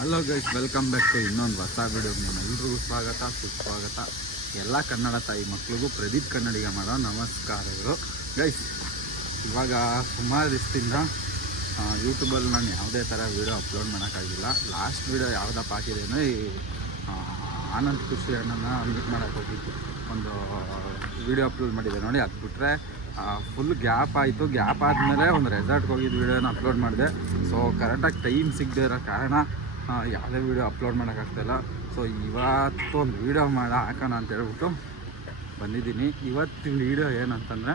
Hello guys welcome back to ಇನ್ನೊಂದು ಹೊಸ video ಎಲ್ರಿಗೂ ಸ್ವಾಗತ, ಸುಸ್ವಾಗತ. ಎಲ್ಲ ಕನ್ನಡ ತಾಯಿ ಮಕ್ಕಳಿಗೂ ಪ್ರದೀಪ್ ಕನ್ನಡಿಗ ಮಾಡೋ ನಮಸ್ಕಾರಗಳು. ಗೈಸ್ ಇವಾಗ ಸುಮಾರು ದಿವಸದಿಂದ ಯೂಟ್ಯೂಬಲ್ಲಿ ನಾನು ಯಾವುದೇ ಥರ ವಿಡಿಯೋ ಅಪ್ಲೋಡ್ ಮಾಡೋಕ್ಕಾಗಿಲ್ಲ. ಲಾಸ್ಟ್ ವೀಡಿಯೋ ಹಾಕಿದೆ ಅಂದರೆ ಈ ಆನಂದ್ ಖುಷಿ ಅಣ್ಣನ ಮೀಟ್ ಮಾಡೋಕ್ಕೆ ಹೋಗಿದ್ದು ಒಂದು ವೀಡಿಯೋ ಅಪ್ಲೋಡ್ ಮಾಡಿದೆ. ನೋಡಿ, ಅದು ಬಿಟ್ಟರೆ ಫುಲ್ ಗ್ಯಾಪ್ ಆಯಿತು. ಗ್ಯಾಪ್ ಆದಮೇಲೆ ಒಂದು ರೆಸಾರ್ಟ್ಗೆ ಹೋಗಿದ್ದು ವೀಡಿಯೋನ ಅಪ್ಲೋಡ್ ಮಾಡಿದೆ. ಸೊ ಕರೆಕ್ಟಾಗಿ ಟೈಮ್ ಸಿಗದೆ ಇರೋ ಕಾರಣ ಯಾವುದೇ ವೀಡಿಯೋ ಅಪ್ಲೋಡ್ ಮಾಡೋಕ್ಕಾಗ್ತಾಯಿಲ್ಲ ಸೊ ಇವತ್ತು ಒಂದು ವೀಡಿಯೋ ಮಾಡ ಹಾಕೋಣ ಅಂತ ಹೇಳ್ಬಿಟ್ಟು ಬಂದಿದ್ದೀನಿ. ಇವತ್ತಿನ ವೀಡಿಯೋ ಏನಂತಂದರೆ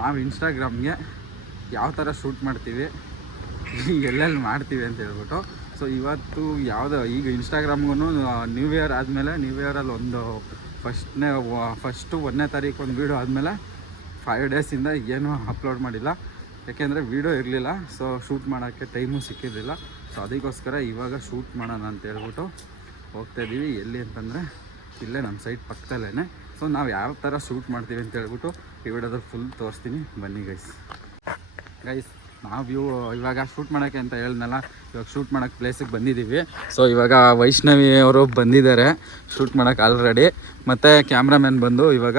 ನಾವು ಇನ್ಸ್ಟಾಗ್ರಾಮ್ಗೆ ಯಾವ ಥರ ಶೂಟ್ ಮಾಡ್ತೀವಿ, ಎಲ್ಲೆಲ್ಲಿ ಮಾಡ್ತೀವಿ ಅಂತ ಹೇಳ್ಬಿಟ್ಟು. ಸೊ ಇವತ್ತು ಯಾವುದೋ, ಈಗ ಇನ್ಸ್ಟಾಗ್ರಾಮ್ಗೂ ನ್ಯೂ ಇಯರ್ ಆದಮೇಲೆ ನ್ಯೂ ಇಯರಲ್ಲಿ ಒಂದು ಫಸ್ಟ್ನೇ ಫಸ್ಟು ಒಂದನೇ ತಾರೀಕು ಒಂದು ವೀಡಿಯೋ ಆದಮೇಲೆ ಫೈವ್ ಡೇಸಿಂದ ಏನೂ ಅಪ್ಲೋಡ್ ಮಾಡಿಲ್ಲ. ಯಾಕೆಂದರೆ ವೀಡಿಯೋ ಇರಲಿಲ್ಲ ಸೊ ಶೂಟ್ ಮಾಡೋಕ್ಕೆ ಟೈಮು ಸಿಕ್ಕಿರಲಿಲ್ಲ. ಸೊ ಅದಕ್ಕೋಸ್ಕರ ಇವಾಗ ಶೂಟ್ ಮಾಡೋಣ ಅಂತ ಹೇಳ್ಬಿಟ್ಟು ಹೋಗ್ತಾ ಇದ್ದೀವಿ ಎಲ್ಲಿ ಅಂತಂದರೆ ಇಲ್ಲೇ ನಮ್ಮ ಸೈಟ್ ಪಕ್ಕದಲ್ಲೇ ಸೊ ನಾವು ಯಾವ ಥರ ಶೂಟ್ ಮಾಡ್ತೀವಿ ಅಂತ ಹೇಳ್ಬಿಟ್ಟು ಈ ವಿಡಿಯೋದಲ್ಲಿ ಫುಲ್ ತೋರಿಸ್ತೀನಿ. ಬನ್ನಿ ಗೈಸ್ ಗೈಸ್ ನಾವು ಇವಾಗ ಶೂಟ್ ಮಾಡೋಕ್ಕೆ ಅಂತ ಹೇಳ್ದಲ್ಲ ಇವಾಗ ಶೂಟ್ ಮಾಡೋಕ್ಕೆ ಪ್ಲೇಸಿಗೆ ಬಂದಿದ್ದೀವಿ ಸೊ ಇವಾಗ ವೈಷ್ಣವಿ ಅವರು ಬಂದಿದ್ದಾರೆ ಶೂಟ್ ಮಾಡೋಕ್ಕೆ ಆಲ್ರೆಡಿ ಮತ್ತು ಕ್ಯಾಮ್ರಾಮ್ಯಾನ್ ಬಂದು ಇವಾಗ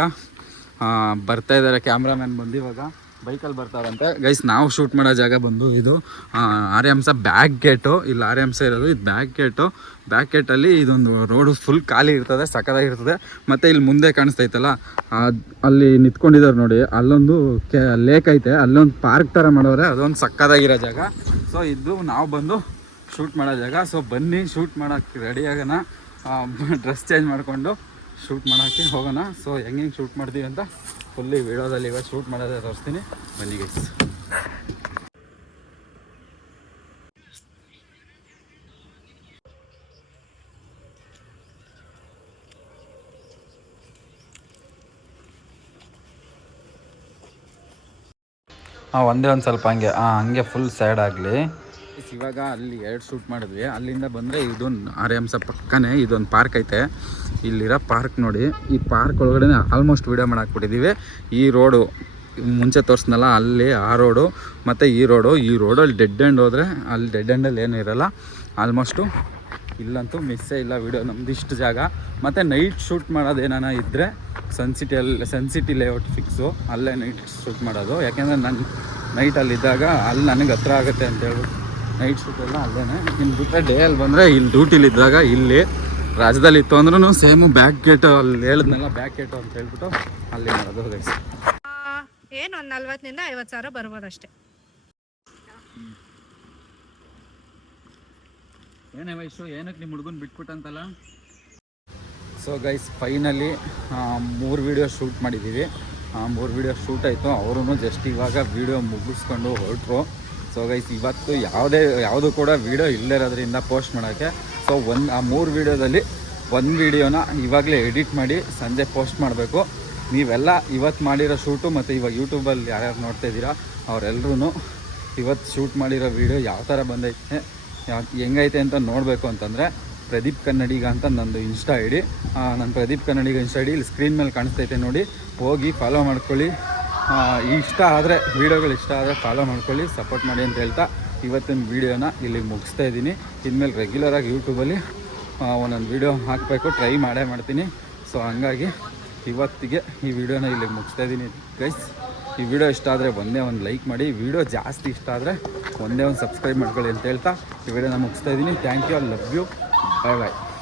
ಬರ್ತಾ ಇದ್ದಾರೆ ಕ್ಯಾಮ್ರಾಮ್ಯಾನ್ ಬಂದು ಇವಾಗ ಬೈಕಲ್ಲಿ ಬರ್ತಾರಂತೆ. ಗೈಸ್ ನಾವು ಶೂಟ್ ಮಾಡೋ ಜಾಗ ಬಂದು ಇದು R M S back gate ಇಲ್ಲಿ ಆರ್ ಎಮ್ಸ ಇರೋದು, ಇದು ಬ್ಯಾಕ್ ಗೇಟು ಬ್ಯಾಕ್ ಗೇಟಲ್ಲಿ ಇದೊಂದು ರೋಡು ಫುಲ್ ಖಾಲಿ ಇರ್ತದೆ ಸಕ್ಕದಾಗಿರ್ತದೆ ಮತ್ತು ಇಲ್ಲಿ ಮುಂದೆ ಕಾಣಿಸ್ತೈತಲ್ಲ ಅಲ್ಲಿ ನಿಂತ್ಕೊಂಡಿದ್ದಾರೆ ನೋಡಿ, ಅಲ್ಲೊಂದು ಲೇಕ್ ಐತೆ, ಅಲ್ಲೊಂದು ಪಾರ್ಕ್ ಥರ ಮಾಡೋರೆ, ಅದೊಂದು ಸಕ್ಕದಾಗಿರೋ ಜಾಗ. ಸೊ ಇದು ನಾವು ಬಂದು ಶೂಟ್ ಮಾಡೋ ಜಾಗ. ಸೊ ಬನ್ನಿ ಶೂಟ್ ಮಾಡೋಕ್ಕೆ ರೆಡಿ ಆಗೋಣ. ಡ್ರೆಸ್ ಚೇಂಜ್ ಮಾಡಿಕೊಂಡು ಶೂಟ್ ಮಾಡೋಕ್ಕೆ ಹೋಗೋಣ. ಸೊ ಹೆಂಗೆ ಶೂಟ್ ಮಾಡ್ತೀವಿ ಅಂತ ಫುಲ್ಲಿ ವಿಡಿಯೋದಲ್ಲಿ ಇವಾಗ ಶೂಟ್ ಮಾಡೋದೇ ತೋರಿಸ್ತೀನಿ. ಬನ್ನಿ ಗೈಸ್ ಹಾಂ ಒಂದೇ ಒಂದು ಸ್ವಲ್ಪ ಹಂಗೆ. ಹಾಂ ಹಂಗೆ ಫುಲ್ ಸೈಡ್ ಆಗಲಿ. ಇವಾಗ ಅಲ್ಲಿ ಎರಡು ಶೂಟ್ ಮಾಡಿದ್ವಿ. ಅಲ್ಲಿಂದ ಬಂದರೆ ಇದೊಂದು ಆರ್ಯಾಂಸ ಪಕ್ಕನೇ ಇದೊಂದು ಪಾರ್ಕ್ ಐತೆ. ಇಲ್ಲಿರೋ ಪಾರ್ಕ್ ನೋಡಿ. ಈ ಪಾರ್ಕ್ ಒಳಗಡೆ ಆಲ್ಮೋಸ್ಟ್ ವೀಡಿಯೋ ಮಾಡಾಕ್ಬಿಟ್ಟಿದ್ದೀವಿ ಈ ರೋಡು ಮುಂಚೆ ತೋರಿಸ್ನಲ್ಲ ಅಲ್ಲಿ ಆ ರೋಡು ಮತ್ತು ಈ ರೋಡು ಈ ರೋಡಲ್ಲಿ ಡೆಡ್ ಎಂಡ್ ಹೋದರೆ ಅಲ್ಲಿ ಡೆಡ್ ಎಂಡಲ್ಲಿ ಏನೂ ಇರೋಲ್ಲ. ಆಲ್ಮೋಸ್ಟು ಇಲ್ಲಂತೂ ಮಿಸ್ಸೇ ಇಲ್ಲ ವೀಡಿಯೋ ನಮ್ದು ಇಷ್ಟು ಜಾಗ. ಮತ್ತು ನೈಟ್ ಶೂಟ್ ಮಾಡೋದು ಏನಾನ ಇದ್ದರೆ ಸನ್ಸಿಟಿಯಲ್ಲಿ ಸನ್ಸಿಟಿ ಲೇಔಟ್ ಫಿಕ್ಸು ಅಲ್ಲೇ ನೈಟ್ ಶೂಟ್ ಮಾಡೋದು. ಯಾಕೆಂದರೆ ನಾನು ನೈಟಲ್ಲಿದ್ದಾಗ ಅಲ್ಲಿ ನನಗೆ ಹತ್ರ ಆಗುತ್ತೆ ಅಂತ ಹೇಳ್ಬಿಟ್ಟು ನೈಟ್ ಶೂಟ್ ಎಲ್ಲ ಅಲ್ಲೇ ಇನ್ನು ಬಿಟ್ಟರೆ ಡೇಯಲ್ಲಿ ಬಂದರೆ ಇಲ್ಲಿ ಡ್ಯೂಟಿಲಿ ಇದ್ದಾಗ ಇಲ್ಲಿ ರಾಜ್ಯದಲ್ಲಿ ಇತ್ತು ಅಂದ್ರೂ ಸೇಮು ಬ್ಯಾಕ್ ಗೇಟು ಅಲ್ಲಿ ಹೇಳಿದ್ನಲ್ಲ ಬ್ಯಾಕ್ ಗೇಟು ಅಂತ ಹೇಳ್ಬಿಟ್ಟು ಅಲ್ಲಿ ಮಾಡೋದು ಗೈಸ್ ಏನು ಒಂದು ನಲ್ವತ್ತರಿಂದ ಐವತ್ತು ಸಾವಿರ ಬರ್ಬೋದು ಅಷ್ಟೇ. ಏನೇ ವಯಸ್ಸು ಏನಕ್ಕೆ ನಿಮ್ಮ ಹುಡುಗನ ಬಿಟ್ಬಿಟ್ಟಂತಲ್ಲ? ಸೊ ಗೈಸ್ ಫೈನಲಿ ಮೂರು ವೀಡಿಯೋ ಶೂಟ್ ಮಾಡಿದ್ದೀವಿ ಮೂರು ವೀಡಿಯೋ ಶೂಟ್ ಆಯಿತು. ಅವರು ಜಸ್ಟ್ ಇವಾಗ ವೀಡಿಯೋ ಮುಗಿಸ್ಕೊಂಡು ಹೊರಟರು. ಸೊ ಗೈಸ್ ಇವತ್ತು ಯಾವುದೇ, ಯಾವುದು ಕೂಡ ವೀಡಿಯೋ ಇಲ್ಲದೇ ಇರೋದ್ರಿಂದ ಪೋಸ್ಟ್ ಮಾಡೋಕ್ಕೆ. ಸೊ ಒಂದು, ಆ ಮೂರು ವೀಡಿಯೋದಲ್ಲಿ ಒಂದು ವೀಡಿಯೋನ ಇವಾಗಲೇ ಎಡಿಟ್ ಮಾಡಿ ಸಂಜೆ ಪೋಸ್ಟ್ ಮಾಡಬೇಕು. ನೀವೆಲ್ಲ ಇವತ್ತು ಮಾಡಿರೋ ಶೂಟು ಮತ್ತು ಇವಾಗ ಯೂಟ್ಯೂಬಲ್ಲಿ ಯಾರ್ಯಾರು ನೋಡ್ತಾ ಇದ್ದೀರಾ ಅವರೆಲ್ಲರೂ ಇವತ್ತು ಶೂಟ್ ಮಾಡಿರೋ ವೀಡಿಯೋ ಯಾವ ಥರ ಬಂದೈತೆ ಹೆಂಗೈತೆ ಅಂತ ನೋಡಬೇಕು ಅಂತಂದರೆ ಪ್ರದೀಪ್ ಕನ್ನಡಿಗ ಅಂತ ನಂದು ಇನ್ಸ್ಟಾ ಐ ಡಿ ನನ್ನ Pradeep Kannadiga insta I D ಇಲ್ಲಿ ಸ್ಕ್ರೀನ್ ಮೇಲೆ ಕಾಣಿಸ್ತೈತೆ ನೋಡಿ. ಹೋಗಿ ಫಾಲೋ ಮಾಡ್ಕೊಳ್ಳಿ. ಇಷ್ಟ ಆದರೆ ವೀಡಿಯೋಗಳು ಇಷ್ಟ ಆದರೆ ಫಾಲೋ ಮಾಡ್ಕೊಳ್ಳಿ ಸಪೋರ್ಟ್ ಮಾಡಿ ಅಂತ ಹೇಳ್ತಾ ಇವತ್ತಿನ ವೀಡಿಯೋನ ಇಲ್ಲಿ ಮುಗಿಸ್ತಾ ಇದ್ದೀನಿ. ಇನ್ಮೇಲೆ ರೆಗ್ಯುಲರಾಗಿ ಯೂಟ್ಯೂಬಲ್ಲಿ ಒಂದೊಂದು ವೀಡಿಯೋ ಹಾಕಬೇಕು ಟ್ರೈ ಮಾಡೇ ಮಾಡ್ತೀನಿ. ಸೊ ಹಂಗಾಗಿ ಇವತ್ತಿಗೆ ಈ ವಿಡಿಯೋನ ಇಲ್ಲಿ ಮುಗಿಸ್ತಾ ಇದ್ದೀನಿ ಗೈಸ್ ಈ ವಿಡಿಯೋ ಇಷ್ಟ ಆದರೆ ಒಂದೇ ಒಂದು ಲೈಕ್ ಮಾಡಿ ವಿಡಿಯೋ ಜಾಸ್ತಿ ಇಷ್ಟ ಆದರೆ ಒಂದೇ ಒಂದು ಸಬ್ಸ್ಕ್ರೈಬ್ ಮಾಡ್ಕೊಳ್ಳಿ ಅಂತ ಹೇಳ್ತಾ ಈ ವಿಡಿಯೋನ ಮುಗಿಸ್ತಾ ಇದ್ದೀನಿ. Thank you love you bye bye